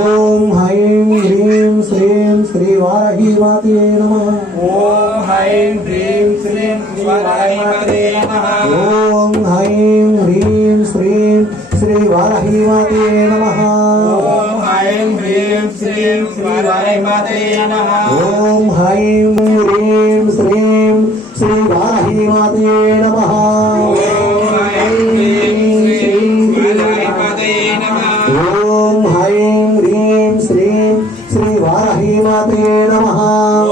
ఓం హైం హ్రీం శ్రీం శ్రీ వారహి మాతే నమ ఓం హైం హ్రీం శ్రీం శివాయ నమః ఓం హైం హ్రీం శ్రీం శ్రీ వారహి మాతే నమ ఓం హైం హ్రీం శ్రీం శివాయ నమః మాతే నమ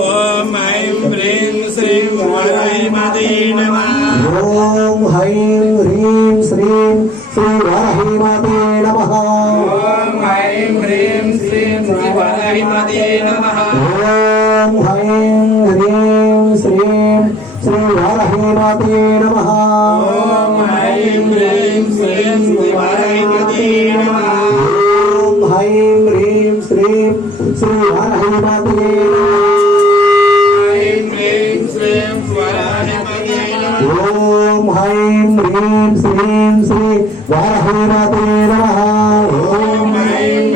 ఓం హైం హ్రీం శ్రీం శివాయ నమః ఓం హైం హ్రీం శ్రీం శ్రీ వారహి మాతే నమ ఓం హైం హ్రీం శ్రీం శివాయ నమః ఓం హైం హ్రీం శ్రీం శ్రీ వారహి మాతే నమ ఓం హైం హ్రీం శ్రీం శివాయ నమః ఓం హైం హ్రీం ఓం హైం హ్రీం శ్రీం శ్రీ వారహి మాతే నమ. ఓం హ్రీం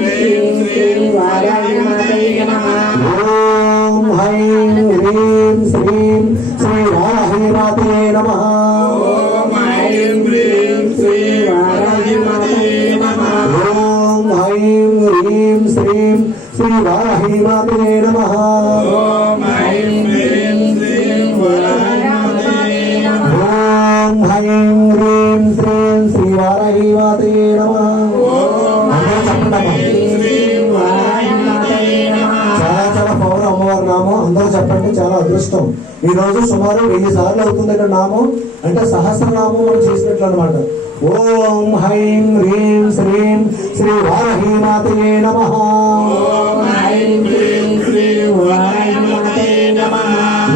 హ్రీం శ్రీం శ్రీ వారహి మాతే నమ. ఓం హ్రీం హ్రీం శ్రీం శ్రీ వారహి మాతే నమ. ఓం చాలా చాలా పవర్ అమ్మవారి నామం. అందరూ చెప్పండి చాలా అదృష్టం. ఈ రోజు సుమారు వెయ్యి సార్లు అవుతుంది ఇక్కడ నామం. అంటే సహస్రనామం మనం చేసినట్లు అనమాట ఓం హైం హ్రీం శ్రీం శ్రీ వారహి నమ.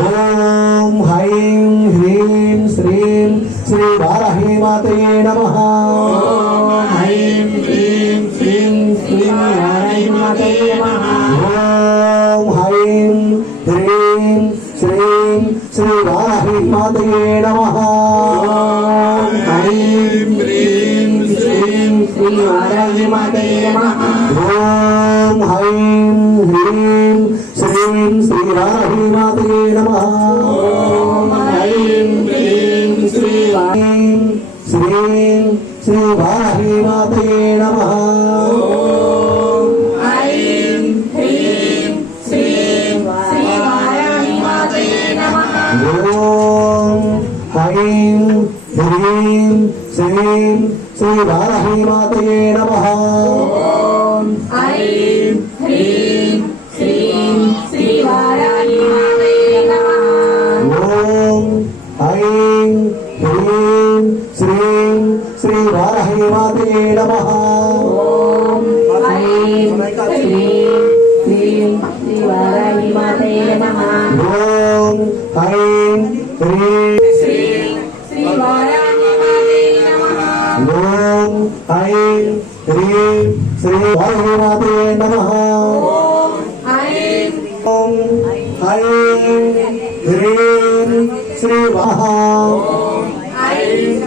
ఓం హైం హ్రీం శ్రీం శ్రీ వారహి నమ. శ్రీం శ్రీ వారహి మాతయే నమ. ఓం హ్రీం శ్రీం శివాయ నమః ఓం హైం హ్రీం శ్రీం శ్రీ శ్రీం శ్రీ వారహి నమ ఓం హైం హ్రీం శ్రీం శ్రీవారాయ నమః ఐం హ్రీం శ్రీం శ్రీ వారహి నమ ఓం ఐం హ్రీం మాతే నమ ఓం హైం ఓం ఐం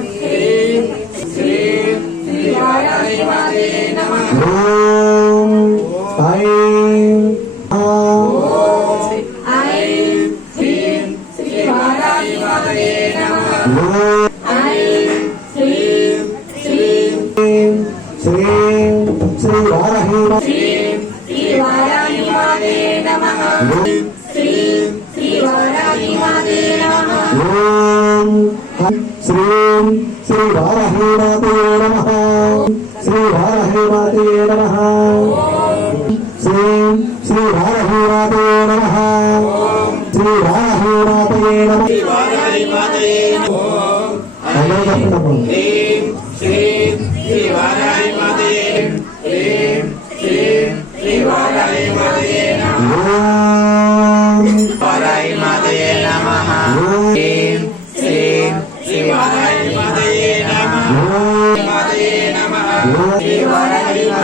ఓం శ్రీం శ్రీ వారహి మాతే నమ. శ్రీ వారహి మాతే నమ. శ్రీం శ్రీ వారహి మాతే నమ. శ్రీ వారహి మాతే నమ ఓం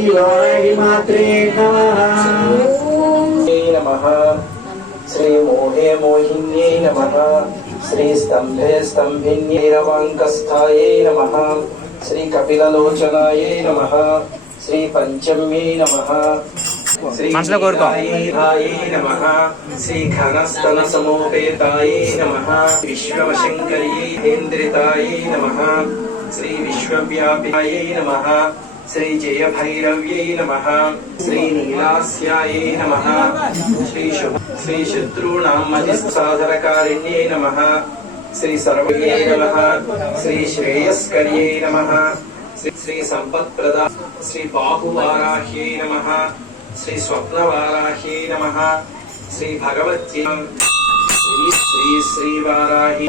శ్రీ వారాహి మాత్రే నమః नमः श्रीमोहे मोहिन्यै नमः श्रीस्तम्भे स्तम्भिन्यैरवाङ्कस्थायै नमः श्रीकपिललोचनायै नमः श्रीपञ्चम्यै नमः మనసులో కోరుకో. श्रीधायै नमः श्रीघनस्तनसमोपेतायै नमः विश्ववशङ्कर्यै हेन्द्रितायै नमः श्रीविश्वव्याप्यायै नमः श्रीजयभैरव्यै नमः श्रीनीलास्यायै नमः श्रीशत्रूणां मदिसाधनकारिण्यै नमः श्रीसर्वज्ञै नमः श्रीश्रेयस्कर्यै नमः श्रीसम्पत्प्रदा श्रीबाहुवाराह्यै नमः श्रीस्वप्नवाराह्यै नमः श्रीभगवत्यै श्री श्री श्रीवाराहि